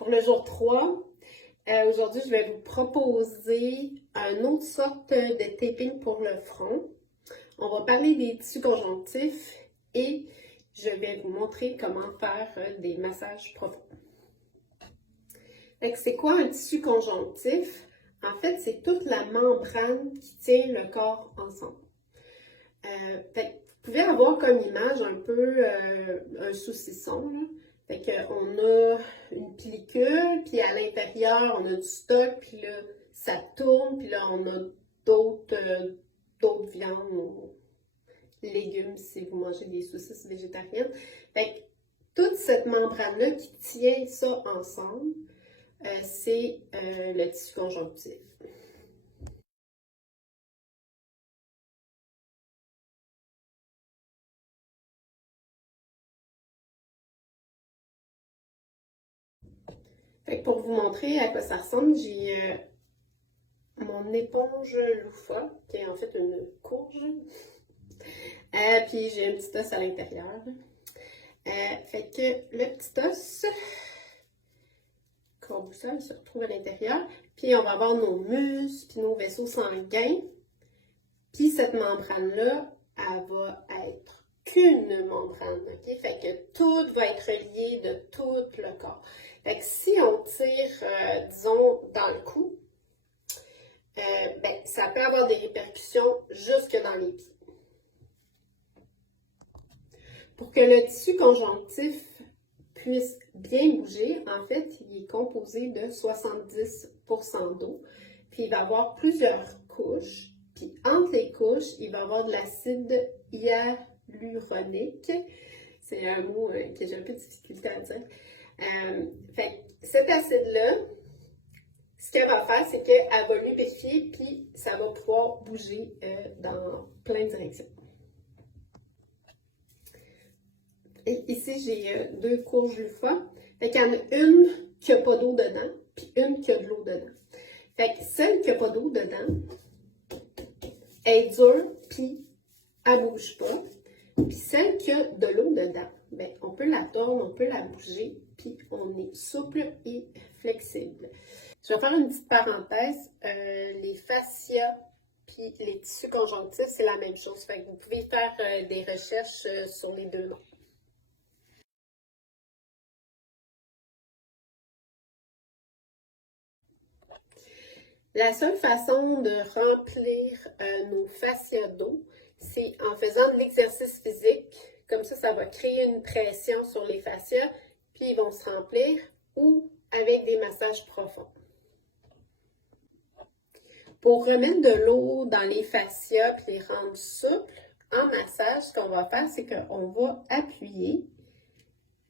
Pour le jour 3, aujourd'hui, je vais vous proposer une autre sorte de taping pour le front. On va parler des tissus conjonctifs et je vais vous montrer comment faire des massages profonds. C'est quoi un tissu conjonctif? En fait, c'est toute la membrane qui tient le corps ensemble. Vous pouvez avoir comme image un peu un saucisson, là. Fait qu'on a une pellicule, puis à l'intérieur, on a du stock, puis là, ça tourne, puis là, on a d'autres viandes ou légumes si vous mangez des saucisses végétariennes. Fait que toute cette membrane-là qui tient ça ensemble, c'est le tissu conjonctif. Fait que pour vous montrer à quoi ça ressemble, j'ai mon éponge loofah, qui est en fait une courge. Puis j'ai un petit os à l'intérieur. Fait que le petit os, qu'on boussole, se retrouve à l'intérieur. Puis on va avoir nos muscles, puis nos vaisseaux sanguins. Puis cette membrane-là, elle va être qu'une membrane, ok? Fait que tout va être relié de tout le corps. Fait que si on tire, disons, dans le cou, ça peut avoir des répercussions jusque dans les pieds. Pour que le tissu conjonctif puisse bien bouger, en fait, il est composé de 70% d'eau, puis il va avoir plusieurs couches, puis entre les couches, il va y avoir de l'acide hyaluronique. C'est un mot que j'ai un peu de difficulté à dire. Cet acide-là, ce qu'elle va faire, c'est qu'elle va lubrifier, puis ça va pouvoir bouger dans plein de directions. Et ici, j'ai deux courges loofah. Fait qu'il y en a une qui n'a pas d'eau dedans, puis une qui a de l'eau dedans. Fait que celle qui n'a pas d'eau dedans, elle est dure, puis elle ne bouge pas. Puis celle qui a de l'eau dedans, on peut la tordre, on peut la bouger, puis on est souple et flexible. Je vais faire une petite parenthèse. Les fascias puis les tissus conjonctifs, c'est la même chose. Fait que vous pouvez faire des recherches sur les deux noms. La seule façon de remplir nos fascias d'eau, c'est en faisant de l'exercice physique. Comme ça va créer une pression sur les fascias, puis ils vont se remplir, ou avec des massages profonds. Pour remettre de l'eau dans les fascias puis les rendre souples, en massage, ce qu'on va faire, c'est qu'on va appuyer.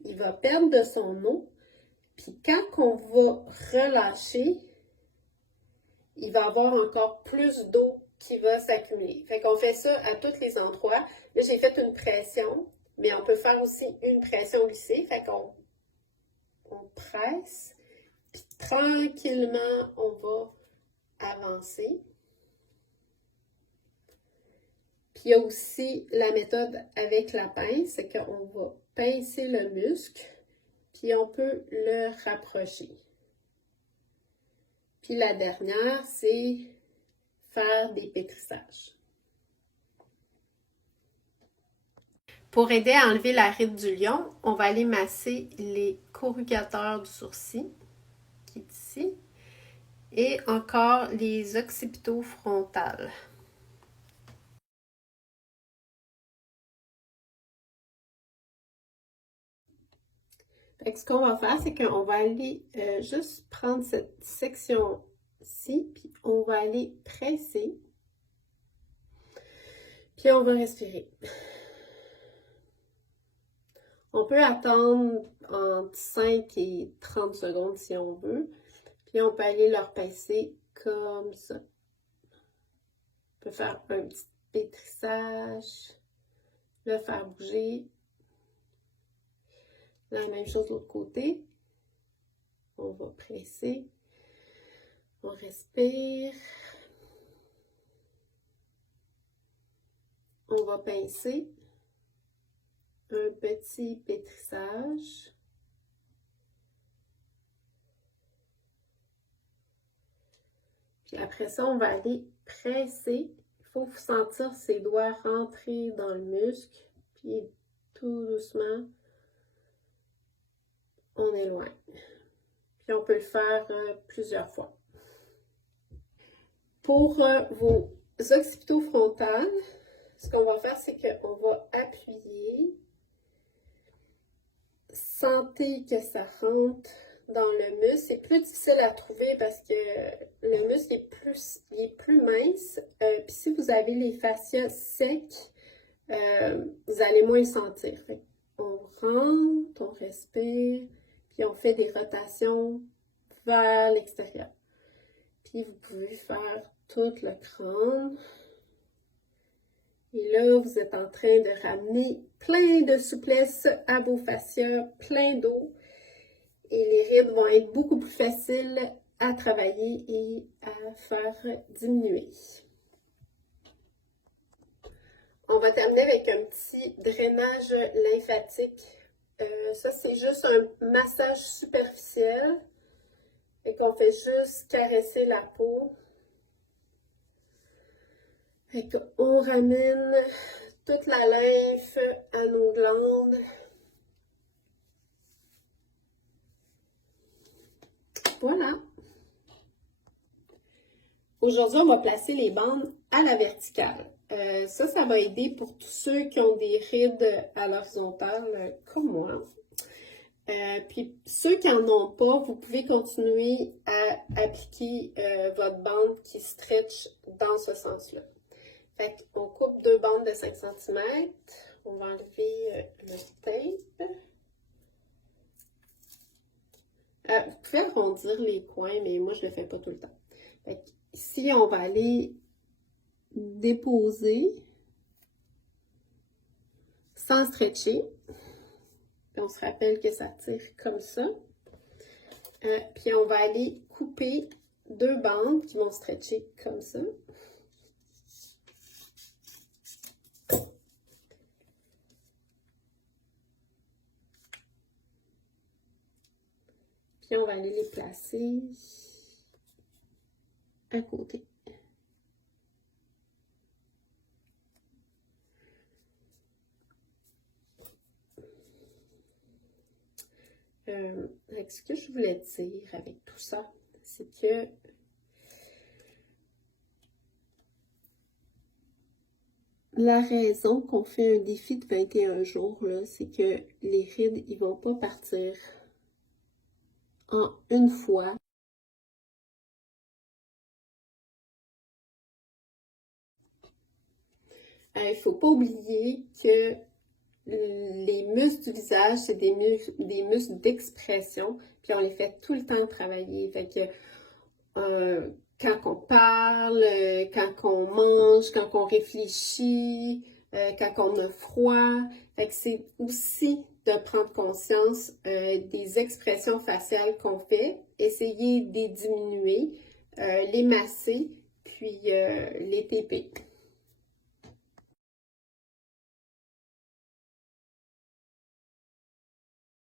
Il va perdre de son eau. Puis quand on va relâcher, il va y avoir encore plus d'eau qui va s'accumuler. Fait qu'on fait ça à tous les endroits. Là, j'ai fait une pression, mais on peut faire aussi une pression glissée. Fait qu'on presse, puis tranquillement, on va avancer. Puis il y a aussi la méthode avec la pince, c'est qu'on va pincer le muscle, puis on peut le rapprocher. Puis la dernière, c'est faire des pétrissages. Pour aider à enlever la ride du lion, on va aller masser les corrugateurs du sourcil, qui est ici, et encore les occipitaux frontales. Fait que ce qu'on va faire, c'est qu'on va aller juste prendre cette section-ci, puis on va aller presser, puis on va respirer. On peut attendre entre 5 et 30 secondes si on veut, puis on peut aller le repasser comme ça. On peut faire un petit pétrissage, le faire bouger. La même chose de l'autre côté. On va presser. On respire. On va pincer. Un petit pétrissage. Puis après ça, on va aller presser. Il faut sentir ses doigts rentrer dans le muscle. Puis tout doucement, on éloigne. Puis on peut le faire plusieurs fois. Pour vos occipitaux frontales, ce qu'on va faire, c'est qu'on va appuyer. Sentez que ça rentre dans le muscle. C'est plus difficile à trouver parce que le muscle est plus mince. Puis si vous avez les fascias secs, vous allez moins le sentir. Fait on rentre, on respire, puis on fait des rotations vers l'extérieur. Puis vous pouvez faire tout le crâne. Et là, vous êtes en train de ramener plein de souplesse à vos fascias, plein d'eau. Et les rides vont être beaucoup plus faciles à travailler et à faire diminuer. On va terminer avec un petit drainage lymphatique. Ça, c'est juste un massage superficiel. Et qu'on fait juste caresser la peau. Et qu'on ramène toute la lymphe à nos glandes. Voilà. Aujourd'hui, on va placer les bandes à la verticale. Ça va aider pour tous ceux qui ont des rides à l'horizontale, comme moi. Puis ceux qui n'en ont pas, vous pouvez continuer à appliquer votre bande qui stretch dans ce sens-là. Fait qu'on coupe 2 bandes de 5 cm. On va enlever le tape. Vous pouvez arrondir les coins, mais moi, je ne le fais pas tout le temps. Fait ici, on va aller déposer sans stretcher. Puis on se rappelle que ça tire comme ça. Puis on va aller couper 2 bandes qui vont stretcher comme ça. Puis on va aller les placer à côté. Ce que je voulais dire avec tout ça, c'est que la raison qu'on fait un défi de 21 jours, c'est que les rides, ils vont pas partir en une fois. Il ne faut pas oublier que les muscles du visage, c'est des muscles d'expression, puis on les fait tout le temps travailler. Fait que quand on parle, quand on mange, quand on réfléchit, quand on a froid, fait que c'est aussi de prendre conscience des expressions faciales qu'on fait, essayer de les diminuer, les masser, puis les taper.